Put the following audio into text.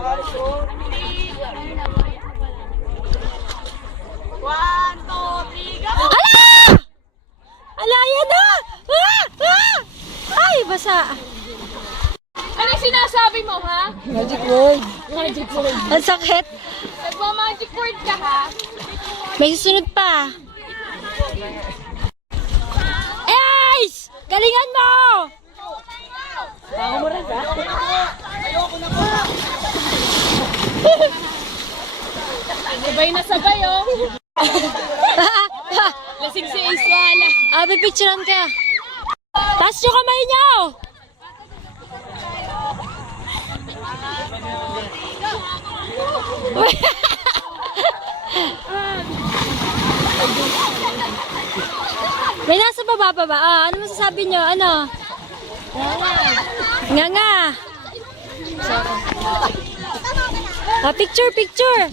One, two, three, go! Hala! Ala, yan na! Ah! Ah! Ay, basa. Ano yung sinasabi mo, ha? Magic word. Magic word. Ang sakit. Nagma-magic word ka, ha? May susunod pa. Ace! Galingan mo! Ako mo rin, ha? Sabay na sabay, oh. Lasing si Ace wala. Pipicturean ka. Taas yung kamay niyo! May nasa baba pa ba? Ano masasabi niyo? Ano? Nga nga. Picture, picture.